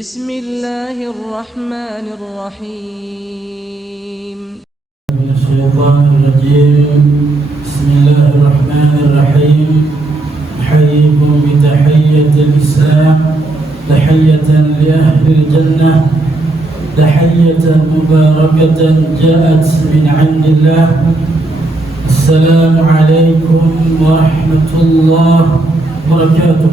بسم الله الرحمن الرحيم. من الشيطان الرجيم. بسم الله الرحمن الرحيم. أحييكم بتحية الإسلام، تحية لأهل الجنة، تحية مباركة جاءت من عند الله. السلام عليكم ورحمة الله وبركاته.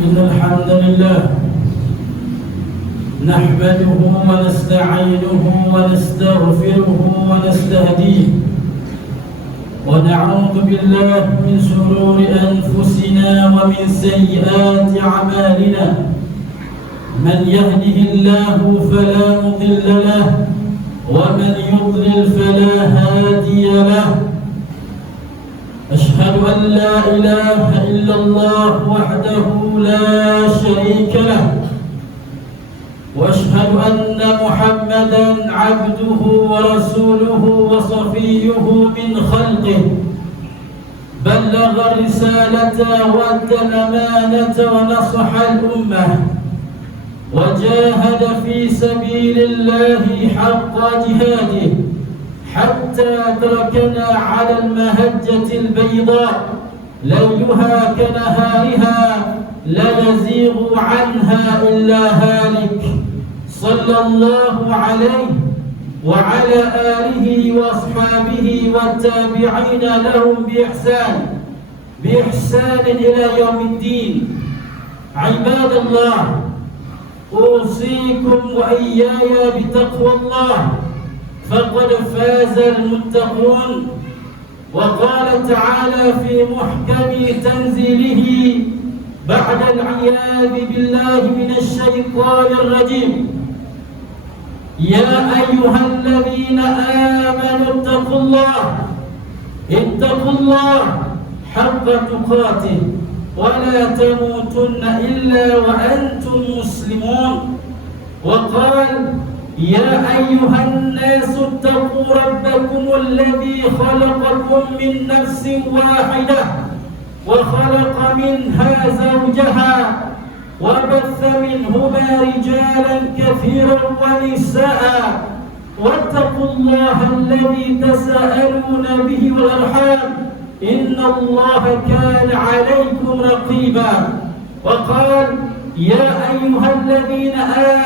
إن الحمد لله نحمده ونستعينه ونستغفره ونستهديه، ونعوذ بالله من شرور أنفسنا ومن سيئات أعمالنا. من يهده الله فلا مضل له، ومن يضلل فلا هادي له. أشهد أن لا إله إلا الله وحده لا شريك له، وأشهد أن محمدا عبده ورسوله وصفيه من خلقه، بلغ الرسالة وأدى الأمانة ونصح الأمة، وجاهد في سبيل الله حق جهاده حتى تركنا على المهجة البيضاء ليلها كنهارها لا يزيغ عنها إلا هالك. صلى الله عليه وعلى آله وأصحابه والتابعين لهم بإحسان إلى يوم الدين. عباد الله، أوصيكم وإياي بتقوى الله، فقد فاز المتقون. وقال تعالى في محكم تنزيله بعد العياذ بالله من الشيطان الرجيم: يا أيها الذين آمنوا اتقوا الله حق تقاته ولا تموتن إلا وأنتم مسلمون. وقال: يا أيها الناس اتقوا ربكم الذي خلقكم من نفس واحدة وخلق منها زوجها وبث منهما رجالا كثيرا ونساء، واتقوا الله الذي تساءلون به والأرحام إن الله كان عليكم رقيبا. وقال: يا أيها الذين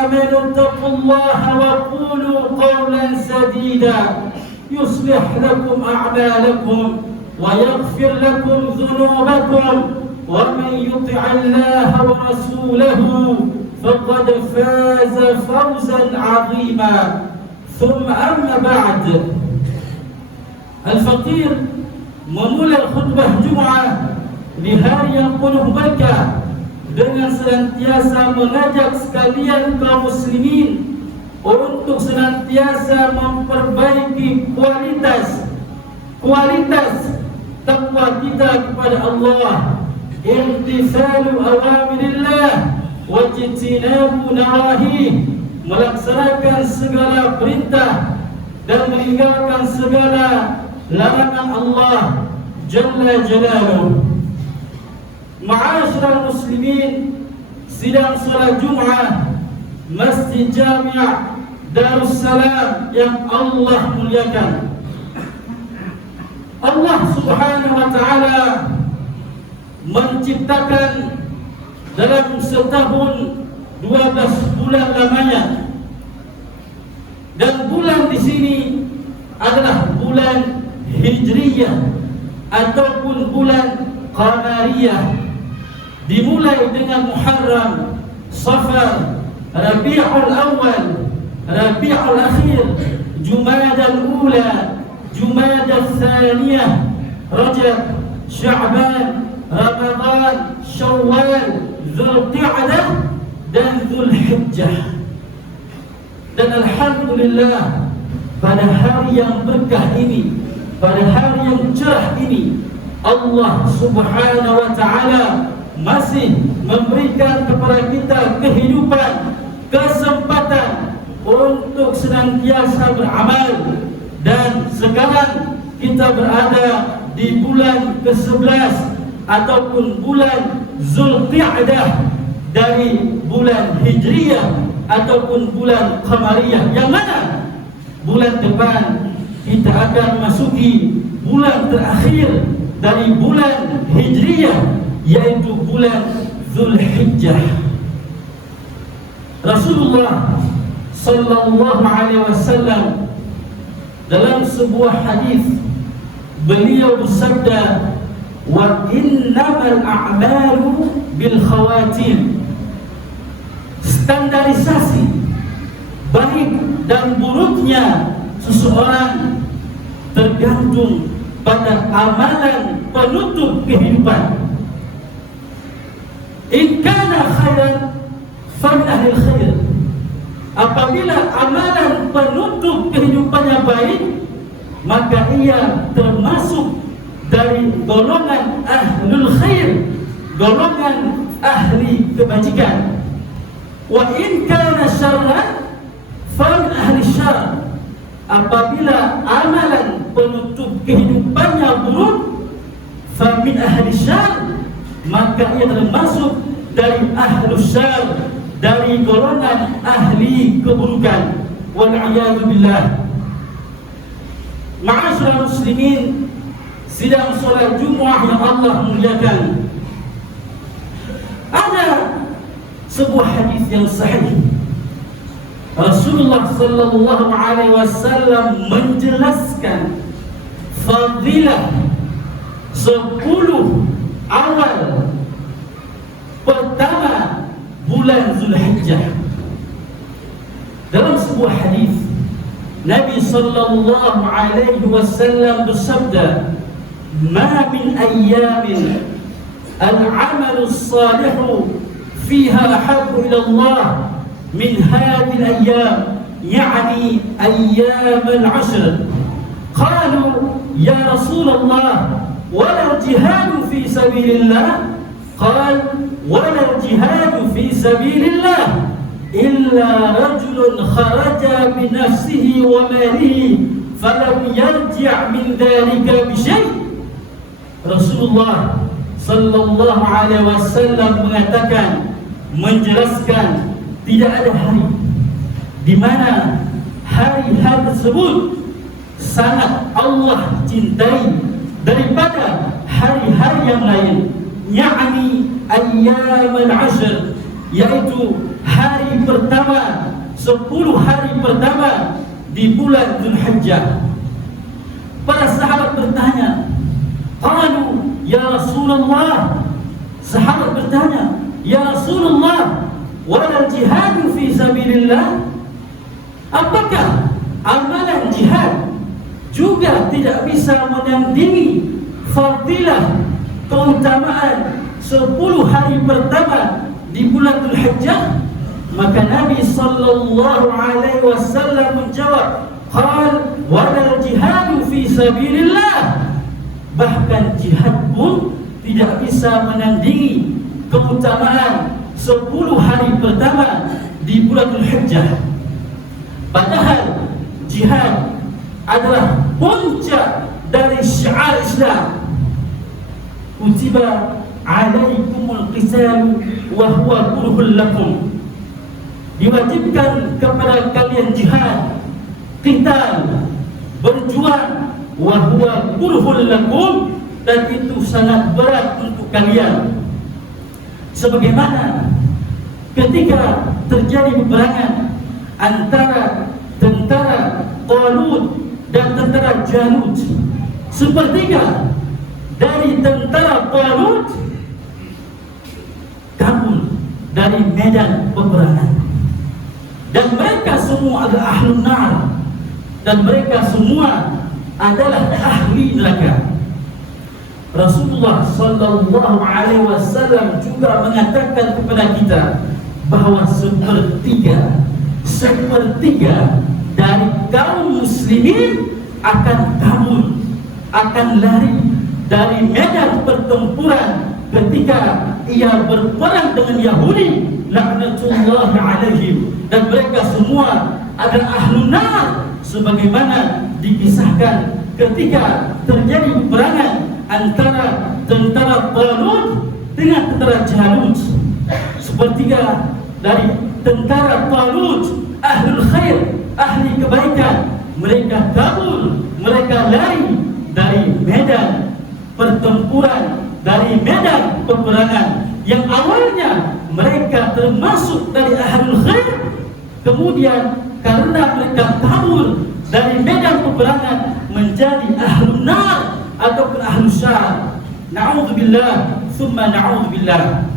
آمنوا اتقوا الله وقولوا قولا سديدا يصلح لكم أعمالكم ويغفر لكم ذنوبكم، ومن يطع الله ورسوله فقد فاز فوزا عظيما. ثم أما بعد، الفقير memulai khutbah Jumat di hari yang penuh berkah dengan senantiasa mengajak sekalian kaum muslimin untuk senantiasa memperbaiki kualitas takwa kita kepada Allah, imtithalu awamirillah wa ijtinabu nawahi, melaksanakan segala perintah dan meninggalkan segala larangan Allah Jalla Jalaluhu. Ma'asyiral muslimin, sidang salat Jumat Masjid Jami' Darussalam yang Allah muliakan. Allah Subhanahu wa taala menciptakan dalam setahun 12 bulan lamanya. Dan bulan di sini adalah bulan Hijriyah ataupun bulan Qamariyah. Dimulai dengan Muharram, Safar, Rabi'ul Awal, Rabi'ul Akhir, Jumadal Ula, Jumadal Thaniyah, Rajab, Sya'ban, Ramadan, Syawal, Dzulqa'dah dan Dzulhijjah. Dan alhamdulillah, pada hari yang berkah ini, pada hari yang cerah ini, Allah Subhanahu wa taala masih memberikan kepada kita kehidupan, kesempatan untuk senantiasa beramal. Dan sekarang kita berada di bulan bulan ke-11 ataupun bulan Zulqi'dah dari bulan Hijriyah ataupun bulan Qamariyah. Yang mana? Bulan depan kita akan masuki bulan terakhir dari bulan Hijriyah, yaitu bulan Zulhijjah. Rasulullah sallallahu alaihi wasallam dalam sebuah hadis beliau bersabda, wa innamal a'malu bil khawatim. Standarisasi baik dan buruknya seseorang tergantung pada amalan penutup kehidupan. In kana khairan fa min ahli khair. Apabila amalan penutup kehidupannya baik, maka ia termasuk dari golongan ahlul khair, golongan ahli kebajikan. Wa in kana syarran fa min ahli syarr. Apabila amalan penutup kehidupannya buruk, fa min ahli syarr, maka ia termasuk dari ahlus syarr, dari golongan ahli keburukan. Wal a'yadu billah. Ma'asyiral muslimin, sidang salat Jumat yang Allah muliakan, ada sebuah hadis yang sahih. Rasulullah sallallahu alaihi wasallam menjelaskan fadilah 10 awal pertama bulan Zulhijjah. Dalam sebuah hadis Nabi sallallahu alaihi wasallam bersabda, "Ma min ayyamin al-'amalu as-salihu fiha ahabbu ila Allah min hadhihi al-ayyam, yani ayyam al-'ashr." Qalu, "Ya Rasulullah, wala jihad fi sabilillah?" Qala, "Wala jihad fi sabilillah illa rajulun kharaja bi nafsihi wa malihi falam yarji' min dhalika bi syai'." Rasulullah sallallahu alaihi wasallam mengatakan, menjelaskan, tidak ada hari di mana hari-hari tersebut sangat Allah cintai daripada hari-hari yang lain, yakni ayyam al-'ashr, yaitu hari pertama, 10 hari pertama di bulan Zulhijjah. Para sahabat bertanya, qalu ya Rasulullah, sahabat bertanya, ya Rasulullah, wala jihad fi sabilillah? Apakah amalan jihad juga tidak bisa menandingi fadilah keutamaan 10 hari pertama di bulan Zulhijjah? Maka Nabi sallallahu alaihi wasallam menjawab, qal wala jihad fi sabilillah. Bahkan jihad pun tidak bisa menandingi keutamaan 10 hari pertama di bulan Zulhijjah. Padahal jihad adalah puncak dari syiar Islam. Kutiba alaikumul qital wa huwa kurhul lakum. Diwajibkan kepada kalian jihad, qital, berjuang, wa huwa kurhul lakum, dan itu sangat berat untuk kalian. Sebagaimana ketika terjadi peperangan antara tentara Talut dan tentara Jalut, sepertiga dari tentara Talut kabur dari medan peperangan, dan mereka semua adalah ahlun nar, dan mereka semua adalah ahli neraka. Rasulullah sallallahu alaihi wasallam juga mengatakan kepada kita bahwa sepertiga dari kaum muslimin akan kabur, akan lari dari medan pertempuran ketika ia berperang dengan Yahudi, laknatullah alaihim, dan mereka semua adalah ahlun nar, sebagaimana dikisahkan ketika terjadi peperangan antara tentara Talut dengan tentara Jalut. Sepertiga dari tentara Talut, ahlul khair, ahli kebaikan, mereka kabur, mereka lari dari medan pertempuran, dari medan peperangan yang awalnya mereka termasuk dari ahlul khair, kemudian karena mereka kabur dari medan peperangan menjadi ahlun nar ataupun ahlus syar. Na'udzubillah, summa na'udzubillah.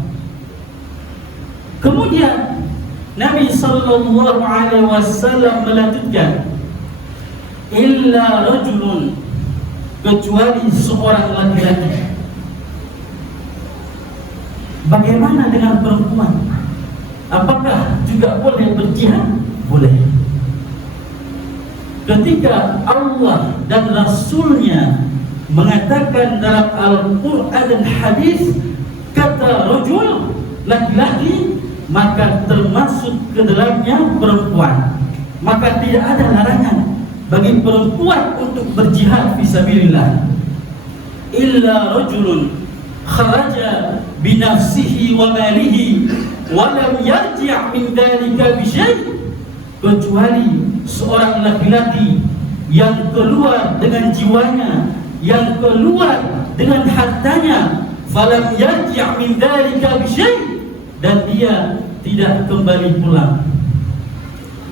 Kemudian Nabi sallallahu alaihi wasallam melanjutkan, illa rajulun, kecuali seorang laki-laki. Bagaimana dengan perempuan? Apakah juga boleh berjihad? Boleh. Ketika Allah dan Rasulnya mengatakan dalam Al-Quran dan Hadis kata rajul, laki-laki, maka termasuk ke dalamnya perempuan. Maka tidak ada larangan bagi perempuan untuk berjihad fisabilillah. Illa rajulun kharaja binafsihi wa malihi wa lam yarji' min dhalika bi syai', kecuali seorang laki-laki yang keluar dengan jiwanya, yang keluar dengan hartanya, falam yarji' min dhalika bi syai', dan dia tidak kembali pulang,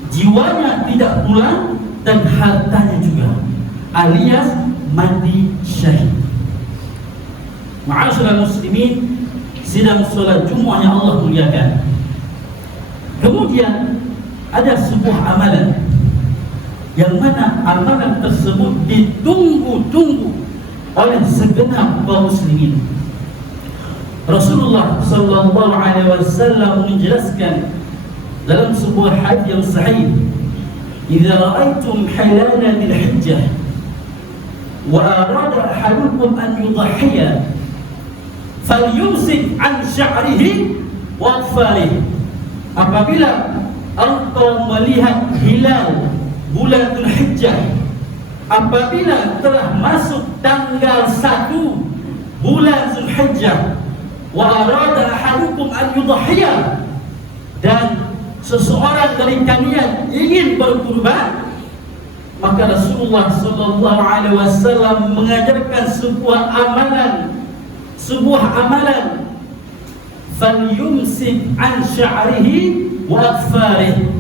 jiwanya tidak pulang dan hartanya juga, alias mati syahid. Ma'asyiral muslimin, sidang salat Jumat yang Allah muliakan. Kemudian ada sebuah amalan yang mana amalan tersebut ditunggu-tunggu oleh segenap kaum muslimin. Rasulullah sallallahu alaihi wasallam menjelaskan dalam sebuah hadis yang sahih, "Idza ra'aitum hilalan dzil-hijjah wa arada ahadukum an yudhhiya falyumsik an sya'rihi wa atfarihi." Apabila engkau melihat hilal bulan Dzulhijjah, apabila telah masuk tanggal 1 bulan Dzulhijjah, wa arada ahadukum an yudhhiya, dan seseorang dari kalian ingin berkurban, maka Rasulullah sallallahu alaihi wasallam mengajarkan sebuah amalan, falyumsik an sya'rihi wa atfarihi,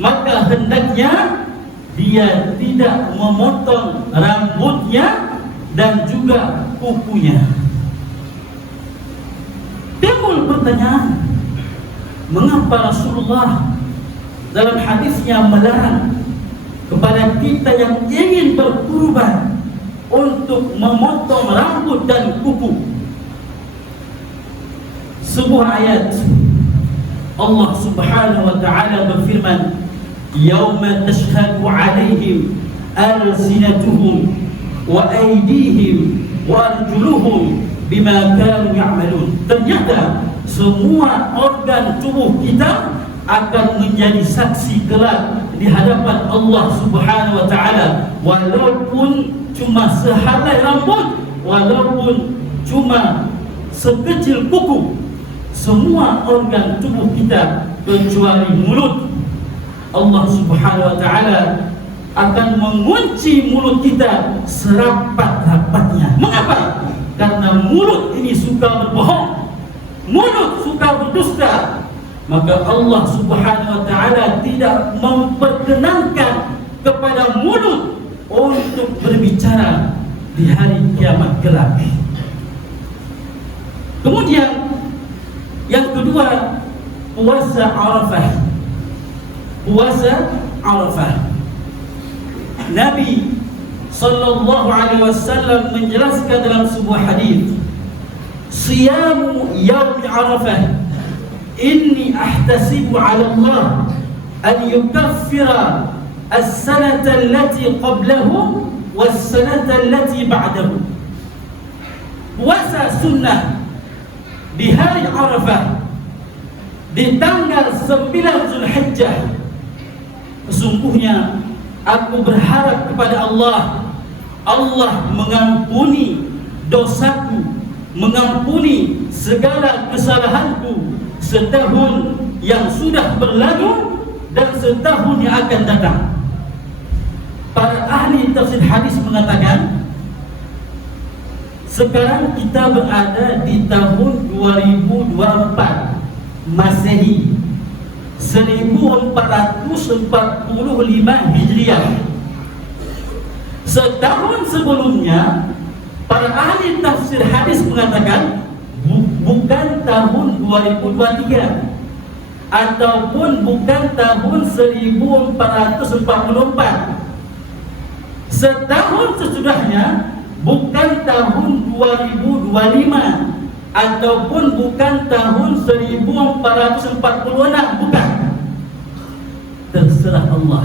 maka hendaknya dia tidak memotong rambutnya dan juga kukunya. Timbul pertanyaan, mengapa Rasulullah dalam hadisnya melarang kepada kita yang ingin berkurban untuk memotong rambut dan kuku? Sebuah ayat Allah Subhanahu wa taala berfirman, "Yauma tashhadu 'alaihim alsinatuhum wa aydihim wa arjuluhum bima kanu ya'malun." Ternyata semua organ tubuh kita akan menjadi saksi kelak di hadapan Allah Subhanahu wa taala, walaupun cuma sehelai rambut, walaupun cuma sekecil kuku, semua organ tubuh kita kecuali mulut. Allah Subhanahu wa taala akan mengunci mulut kita serapat-rapatnya. Mengapa? Karena mulut ini suka berbohong, mulut suka berdusta. Maka Allah Subhanahu wa taala tidak memperkenankan kepada mulut untuk berbicara di hari kiamat kelak. Kemudian yang kedua, puasa Arafah. Puasa Arafah. Nabi sallallahu alaihi wasallam menjelaskan dalam sebuah hadis, "Siyamu yaum Arafah, inni ahtasibu 'ala Allah an yukaffira as-sanata allati qablahu was-sanata allati ba'dahu." Puasa sunnah di hari Arafah, di tanggal 9 Zulhijjah, sesungguhnya aku berharap kepada Allah, Allah mengampuni dosaku, mengampuni segala kesalahanku setahun yang sudah berlalu dan setahun yang akan datang. Para ahli tafsir hadis mengatakan, sekarang kita berada di tahun 2024 Masehi, 1445 Hijriah. Setahun sebelumnya, para ahli tafsir hadis mengatakan bukan tahun 2023 ataupun bukan tahun 1444. Setahun sesudahnya bukan tahun 2025 ataupun bukan tahun 1446, bukan. Terserah Allah.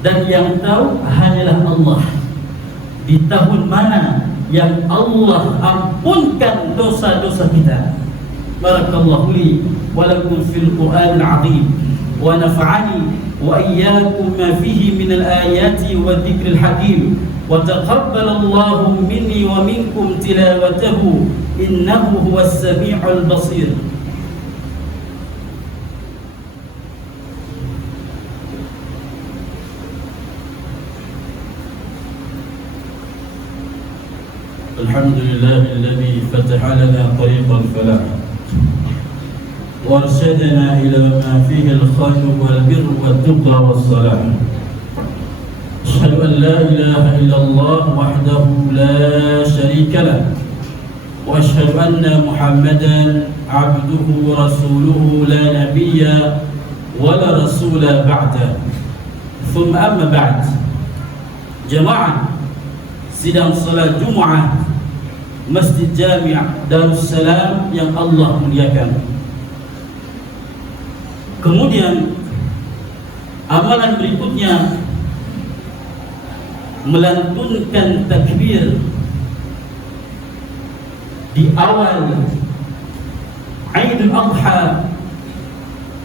Dan yang tahu hanyalah Allah. Di tahun mana yang Allah ampunkan dosa-dosa kita. Barakallahu li wa lakum fil Qur'anil 'azim wa nafa'ani wa iyyakum ma fihi min al-ayati wa dhikril hakim wa taqabbalallahu minni wa minkum tilawatahu innahu huwas sami'ul basir. Alhamdulillahilladzi fataha lana tariqal falah وارشدنا إلى ما فيه الخير والبر والتقى والصلاح. أشهد أن لا إله إلا الله وحده لا شريك له وأشهد أن محمدا عبده ورسوله لا نبي ولا رسول بعده. ثم أما بعد. Jemaah sidang salat Jumat Masjid Jami' Darussalam yang Allah muliakan. Kemudian amalan berikutnya melantunkan takbir di awal Aidul Adha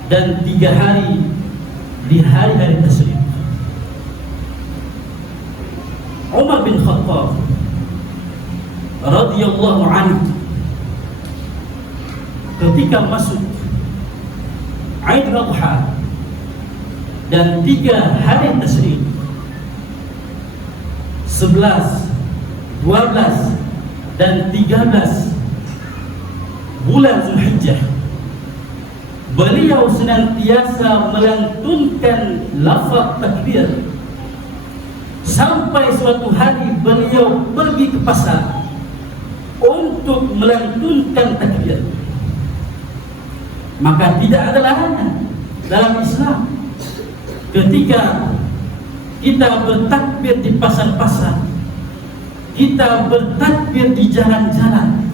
dan 3 hari di hari-hari tasyrik. Umar bin Khattab radhiyallahu anhu ketika masuk Aidul Adha dan 3 hari tasyrik 11, 12 dan 13 bulan Zulhijjah, beliau senantiasa melantunkan lafaz takbir sampai suatu hari beliau pergi ke pasar untuk melantunkan takbir. Maka tidak ada larangan dalam Islam ketika kita bertakbir di pasar-pasar, kita bertakbir di jalan-jalan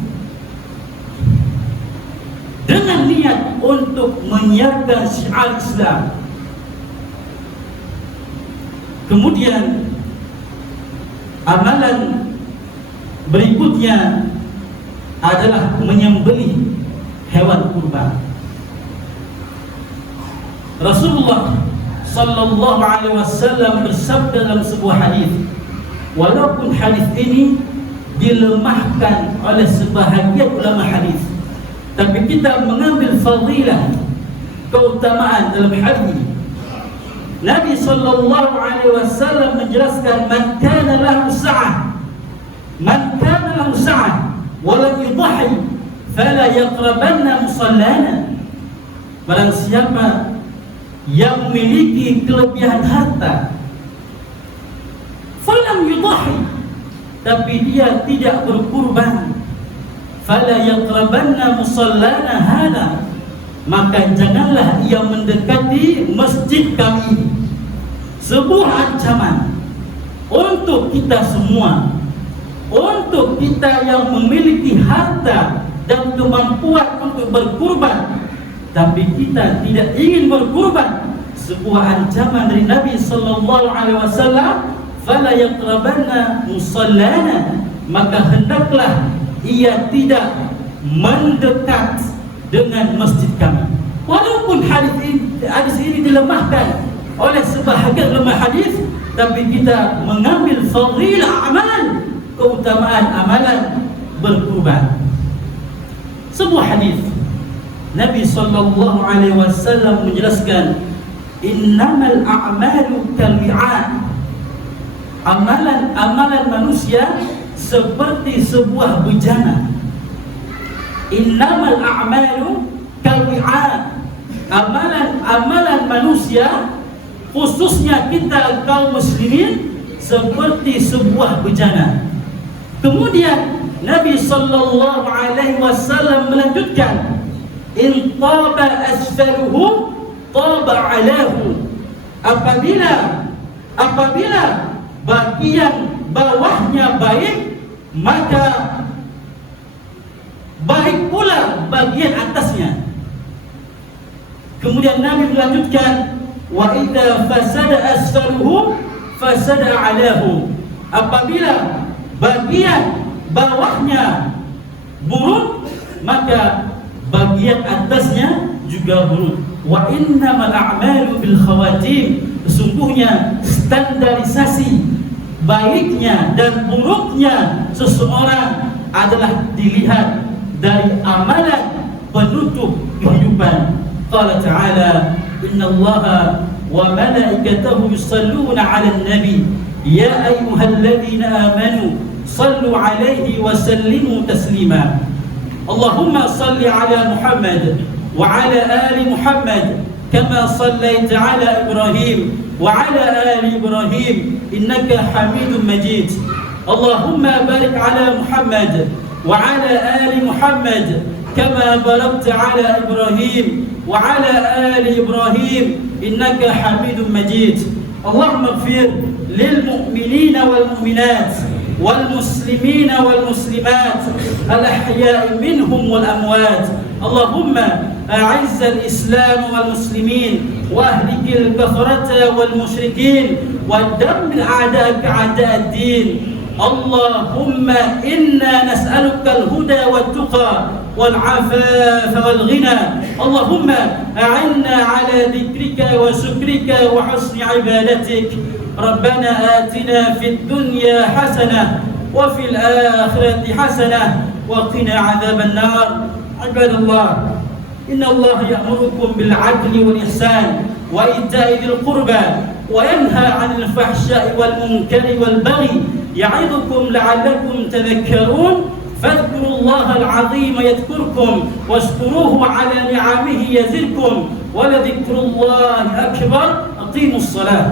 dengan niat untuk menyiarkan syiar Islam. Kemudian amalan berikutnya adalah menyembelih hewan kurban. Rasulullah sallallahu alaihi wasallam bersabda dalam sebuah hadis, walaupun hadis ini dilemahkan oleh sebahagian ulama hadis, tapi kita mengambil fadilah, keutamaan dalam hadis. Nabi sallallahu alaihi wasallam menjelaskan, man kana lahu sa'ah wa lam yudhi fala yaqrabanna musallana. Barang siapa yang memiliki kelebihan harta, falam yudhi, tapi dia tidak berkurban, fala yaqrabanna musallana hada, maka janganlah ia mendekati masjid kami. Sebuah ancaman untuk kita semua, untuk kita yang memiliki harta dan kemampuan untuk berkurban tapi kita tidak ingin berkurban. Sebuah ancaman dari Nabi sallallahu alaihi wasallam, fala yaqrabanna musallana, maka hendaklah ia tidak mendekat dengan masjid kami. Walaupun hadis ini dilemahkan oleh sebahagian ulama hadis, tapi kita mengambil fadilah amal keutamaan amalan berkurban. Sebuah hadis Nabi sallallahu alaihi wasallam menjelaskan, innamal a'malu kalwi'an. Amalan manusia seperti sebuah bejana. Innamal a'malu kalwi'an. Amalan manusia, khususnya kita kaum muslimin, seperti sebuah bejana. Kemudian Nabi sallallahu alaihi wasallam melanjutkan, in taba asfaluhu taba alahu. Apabila bagian bawahnya baik, maka baik pula bagian atasnya. Kemudian Nabi melanjutkan, wa idza fasada asfaluhu fasada alahu. Apabila bagian bawahnya buruk, maka bagian atasnya juga buruk. Wa innamal a'malu bil khawatim. Sesungguhnya standarisasi baiknya dan buruknya seseorang adalah dilihat dari amalan penutup kehidupan. Qala ta'ala, innallaha wa malaikatahu yusalluna 'alan nabi ya ayyuhalladzina amanu sallu 'alaihi wa sallimu taslima. Allahumma salli 'ala Muhammad wa 'ala ali Muhammad kama sallaita 'ala Ibrahim wa 'ala ali Ibrahim innaka Hamidum Majid. Allahumma barik 'ala Muhammad wa 'ala ali Muhammad kama barakta 'ala Ibrahim wa 'ala ali Ibrahim innaka Hamidum Majid. Allahumma ighfir lil mu'minina wal mu'minat wal muslimina wal muslimat al ahya'i minhum wal amwat. Allahumma a'izz al islam wal muslimin wa ahlik al kafarata wal musyrikin wa dammir a'da'aka a'da' ad-din. Allahumma inna nas'aluka al-huda wat-tuqa wal-'afafa wal-ghina. Allahumma a'inna 'ala dhikrika wa syukrika wa husni 'ibadatik. Rabbana atina fid dunya hasanah wa fil akhirati hasanah wa qina 'adzaban nar. Ibadallah, inna Allah ya'murukum bil 'adli wal ihsan wa ita'i dzil qurba wa yanha 'anil fahsya'i wal munkari wal baghi. يعظكم لعلكم تذكرون فاذكروا الله العظيم يذكركم واشكروه على نعمه يزدكم ولذكر الله أكبر. أقيموا الصلاة.